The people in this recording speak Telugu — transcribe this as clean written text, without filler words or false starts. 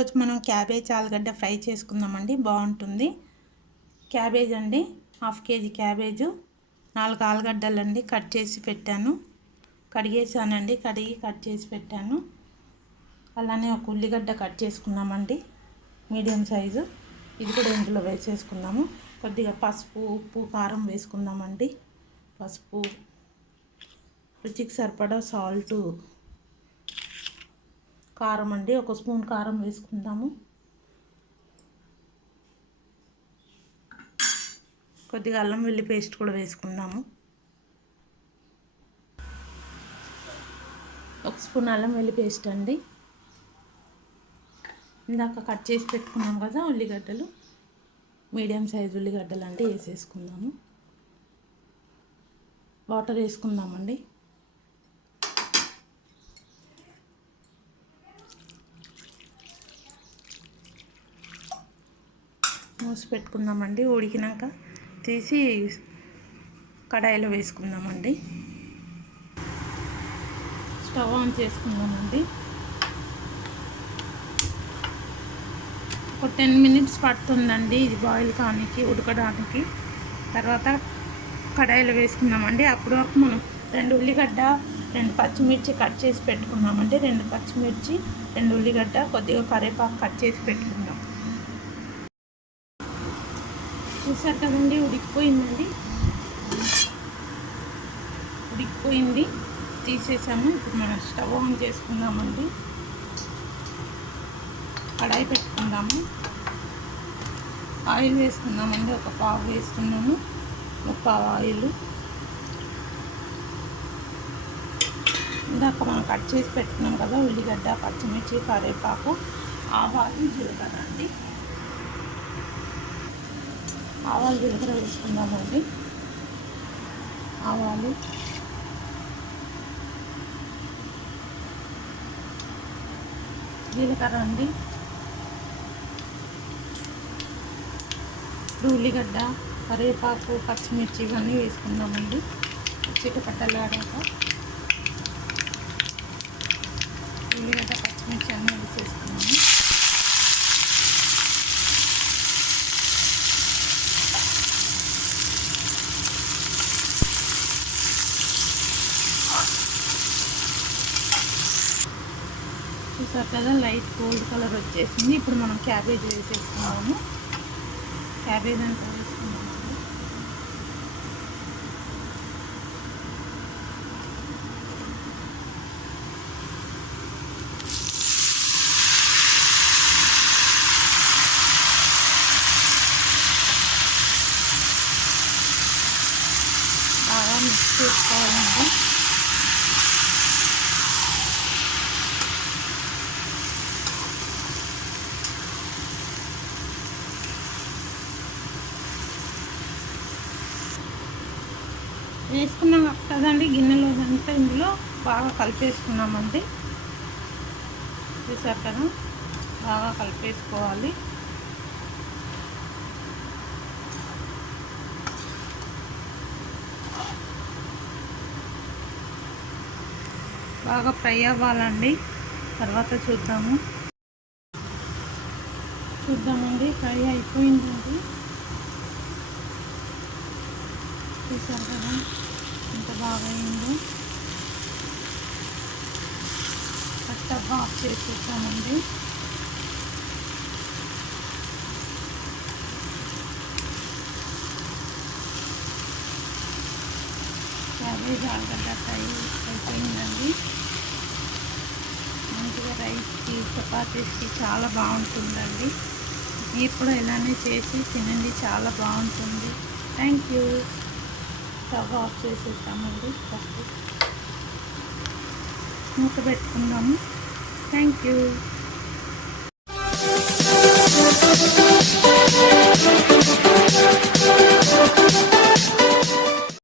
ఈరోజు మనం క్యాబేజ్ ఆలుగడ్డ ఫ్రై చేసుకుందామండి. బాగుంటుంది. క్యాబేజ్ అండి, 1/2 kg క్యాబేజు, 4 ఆలుగడ్డలండి కట్ చేసి పెట్టాను. కడిగేసానండి, కడిగి కట్ చేసి పెట్టాను. అలానే ఒక ఉల్లిగడ్డ కట్ చేసుకున్నామండి, మీడియం సైజు. ఇది కూడా ఇందులో వేసేసుకుందాము. కొద్దిగా పసుపు, ఉప్పు, కారం వేసుకుందామండి. పసుపు, రుచికి సరిపడా సాల్టు, కారం అండి, 1 స్పూన్ కారం వేసుకుందాము. కొద్దిగా అల్లం వెల్లి పేస్ట్ కూడా వేసుకుందాము. 1 స్పూన్ అల్లం వెల్లి పేస్ట్ అండి. ఇందాక కట్ చేసి పెట్టుకున్నాం కదా ఉల్లిగడ్డలు, మీడియం సైజు ఉల్లిగడ్డలు అండి, వేసేసుకుందాము. వాటర్ వేసుకుందామండి. మూసి పెట్టుకుందామండి. ఉడికినాక తీసి కడాయిలో వేసుకుందామండి. స్టవ్ ఆన్ చేసుకుందామండి. ఒక 10 minutes పడుతుందండి ఇది బాయిల్ కానికి, ఉడకడానికి. తర్వాత కడాయిలో వేసుకుందామండి. అప్పటి వరకు మనం 2 ఉల్లిగడ్డ, 2 పచ్చిమిర్చి కట్ చేసి పెట్టుకున్నామండి. 2 పచ్చిమిర్చి, 2 ఉల్లిగడ్డ, కొద్దిగా కరివేపాకు కట్ చేసి పెట్టుకుందాం. చూసారు కదండి, ఉడికిపోయిందండి. ఉడికిపోయింది, తీసేసాము. ఇప్పుడు మనం స్టవ్ ఆన్ చేసుకుందామండి. కడాయి పెట్టుకుందాము. ఆయిల్ వేసుకుందామండి. 1 పావు వేస్తున్నాము. 1 పావు ఆయిల్. ఇందాక మనం కట్ చేసి పెట్టుకున్నాం కదా ఉల్లిగడ్డ, పచ్చిమిర్చి, కరివేపాకు, ఆవాలు, జీలకర్ర అండి. ఆవాలు, జీలకర్ర వేసుకుందామండి. ఆవాలు, జీలకర్ర అండి. ఇప్పుడు ఉల్లిగడ్డ, కరివేపాకు, పచ్చిమిర్చి ఇవన్నీ వేసుకుందామండి. చిటపట్టలాడాక ఉల్లిగడ్డ, పచ్చిమిర్చి అన్నీ వేసేసుకున్నాము. చూసారు కదా, లైట్ గోల్డ్ కలర్ వచ్చేసింది. ఇప్పుడు మనం క్యాబేజ్ వేసేసుకున్నాము. క్యాబేజ్ అంతా వేసుకున్నాము. బాగా మిక్స్ చేసుకోవాలండి. వేసుకున్నాం కదండి గిన్నెలో అంతా, ఇందులో బాగా కలిపేసుకున్నామండి. చూసారు కదా, బాగా కలిపేసుకోవాలి. బాగా ఫ్రై అవ్వాలండి. తర్వాత చూద్దామండి. ఫ్రై అయిపోయిందండి. చూసారు కదా ఎంత బాగా అయిందో. కరెక్ట్గా ఆఫ్ చేసేసామండి. క్యాబేజ్ ఆలుగడ్డ ఫ్రై అయిపోయిందండి. మంచిగా రైస్కి, చపాతీస్కి చాలా బాగుంటుందండి. మీరు కూడా ఇలానే చేసి తినండి, చాలా బాగుంటుంది. Thank you. స్టవ్ ఆఫ్ చేసేసామండి. ఫస్ట్ మూత పెట్టుకుందాము. Thank you.